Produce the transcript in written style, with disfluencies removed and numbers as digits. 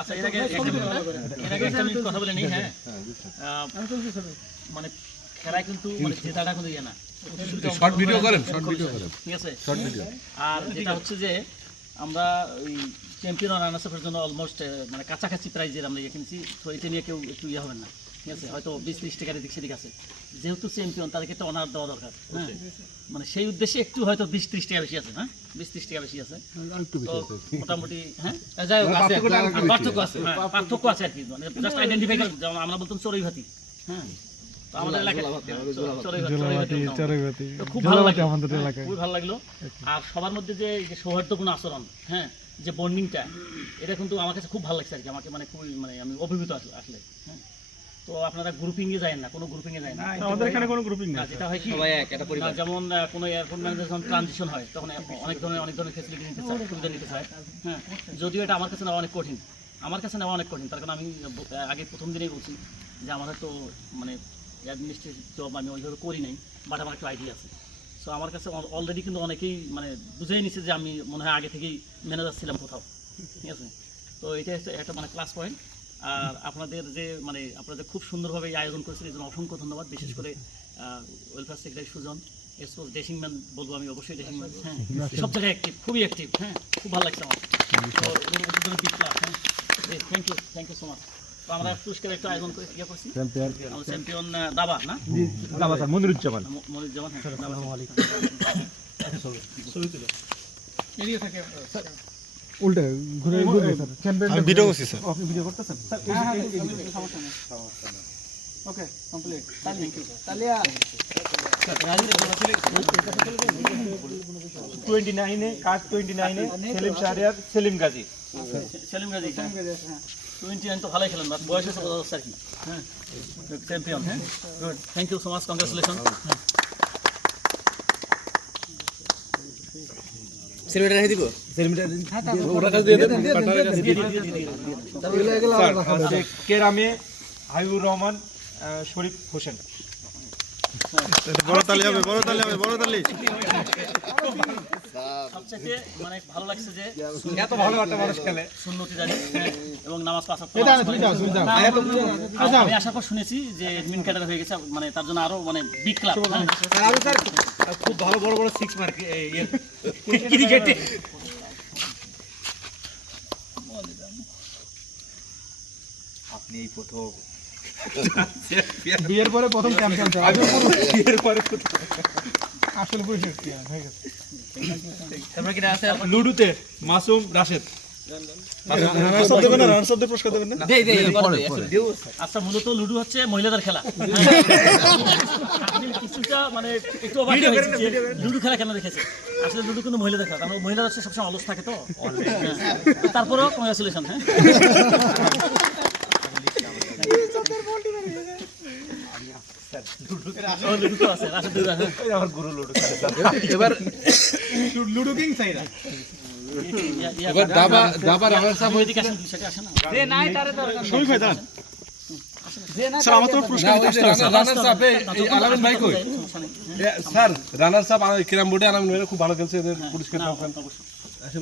আচ্ছা এর আগে একটা মিনিট কথা বলে নেই। হ্যাঁ মানে খেলায় কিন্তু মানে জেতাটা কিন্তু ইয়ে না, শর্ট ভিডিও করেন, শর্ট ভিডিও করেন, ঠিক আছে। Short video. আর যেটা হচ্ছে যে আমরা ওই চ্যাম্পিয়ন আর রানার্স আপের জন্য অলমোস্ট মানে কাছাকাছি প্রাইজের আমরা ইয়ে কিনছি, তো এটা নিয়ে কেউ একটু ইয়ে হবেন না, ঠিক আছে। হয়তো 20-30 টাকার দিক সেদিক আছে, যেহেতু চ্যাম্পিয়ন তাদেরকে একটা অনার দেওয়া দরকার। হ্যাঁ মানে সেই উদ্দেশ্যে একটু হয়তো 20-30 টাকা বেশি আছে, হ্যাঁ 20-30 টাকা বেশি আছে, তো মোটামুটি হ্যাঁ যাই হোক পার্থক্য আছে, পার্থক্য আছে আর কি, মানে জাস্ট আইডেন্টিফাই করে। যেমন আমরা বলতাম চড়ুই ভাতি, হ্যাঁ তো আমাদের এলাকায় খুব ভালো লাগে, খুবই ভালো লাগলো। আর সবার মধ্যে যে সৌহার্দ্যপূর্ণ আচরণ, হ্যাঁ যে বন্ডিংটা, এটা কিন্তু আমার কাছে খুব ভালো লাগছে আর কি। আমাকে মানে খুবই মানে আমি অভিভূত আসলে। হ্যাঁ তো আপনারা গ্রুপিংয়ে যায় না, কোনো গ্রুপিংয়ে যায় না, আমাদের এখানে কোনো গ্রুপিং না, যেটা হয় কি যেমন কোনো এয়ারপোর্ট ম্যানেজার যখন ট্রানজিশন হয় তখন অনেক ধরনের ফেসিলিটি নিতে চায়, সুবিধা নিতে চায়। হ্যাঁ যদিও এটা আমার কাছে নেওয়া অনেক কঠিন, আমার কাছে নেওয়া অনেক কঠিন, তার কারণ আমি আগে প্রথম দিনেই বলছি যে আমার হয়তো মানে অ্যাডমিনিস্ট্রেটিভ জব আমি ওইভাবে করি নাই, বাট আমার একটু আইডিয়া আছে। সো আমার কাছে অলরেডি কিন্তু অনেকেই মানে বুঝেই নিচ্ছে যে আমি মনে হয় আগে থেকেই ম্যানেজার ছিলাম কোথাও, ঠিক আছে। তো এটা হচ্ছে একটা মানে প্লাস পয়েন্ট। আর আপনাদের যে মানে আপনাদের খুব সুন্দরভাবে এই আয়োজন করেছেন, এই জন্য অসংখ্য ধন্যবাদ। বিশেষ করে welfare secretary Sujan, expose dressing man বলবো আমি, অবশ্যই ড্রেসিং ম্যান, হ্যাঁ সব জায়গায় অ্যাক্টিভ, খুবই অ্যাক্টিভ, হ্যাঁ খুব ভালো লাগছে আমার। হ্যাঁ থ্যাংক ইউ সো মাচ। তো আমরা পুরস্কার একটা আয়োজন করে ইয়ে করছি, চ্যাম্পিয়ন দাবা না দাবা স্যার মনিরুজ্জামান, মনিরুজ্জামান, হ্যাঁ এরিয়া থাকে উল্টে ঘুরে ঘুরে স্যার চ্যাম্পিয়ন আমি ভিডিও করছি স্যার। আপনি ভিডিও করতেছেন স্যার? সমস্যা নেই। ওকে কমপ্লিট, থ্যাংক ইউ। 29 কাজ 29 সেলিম শাহরিয়ার, সেলিম গাজী। সেলিম গাজী, হ্যাঁ 29 তো ভালোই খেলেন, বাট বয়স হচ্ছে কত আর কি, হ্যাঁ চ্যাম্পিয়ন, হ্যাঁ good, thank you so much, congratulation. Celebrate রেখে দিব, ওরা কাছে দিয়ে দেন, পার্টনারের কাছে দিয়ে দিন। কেরামে হাবিবুর রহমান, শরীফ হোসেন। বড় তালি হবে, বড় তালি হবে, বড় তালি। সবচেয়ে মানে ভালো লাগছে যে এত ভালো একটা মানুষ খেলে, সুন্নতি জানি, হ্যাঁ এবং নামাজ পাস করতে। আমি আসার পর শুনেছি যে মিন ক্যাডার হয়ে গেছে, মানে তার জন্য আরো মানে বিগ ক্লাব। স্যার খুব ভালো বড় বড় 6 মার্ক ক্রিকেটে। আপনি এই প্রথম বিয়ের পরে প্রথম চ্যাম্পিয়ন স্যার, বিয়ের পরে আসলে পরিচয় হয়ে গেছে। তারপরে কি আছে লুডুতে মাসুম রাশেদ। আচ্ছা মূলত লুডু হচ্ছে মহিলাদের খেলা, আপনি কিছুটা মানে একটু অবাক হয়েছেন যে লুডু খেলা কেন রেখেছে। আসলে লুডু কিন্তু মহিলাদের খেলা, কারণ মহিলারা হচ্ছে সবসময় অলস থাকে, তো তারপরেও কংগ্রেচুলেশন। হ্যাঁ এবার লুডু কিং সাইরা। এবার দাবা দাবা রানার্স আপ ওইদিকে আসেন, সেটা আসে না শরীফ ভাই দাঁড়ান। স্যার আমার তো পুরস্কার দিতে আসতে হবে। রানার্স আপে এই আলামিন ভাই কই? স্যার রানার্স আপ কিরাম বোর্ডে আলামিন ভাই খুব ভালো খেলছে, এদের পুরস্কার দাও।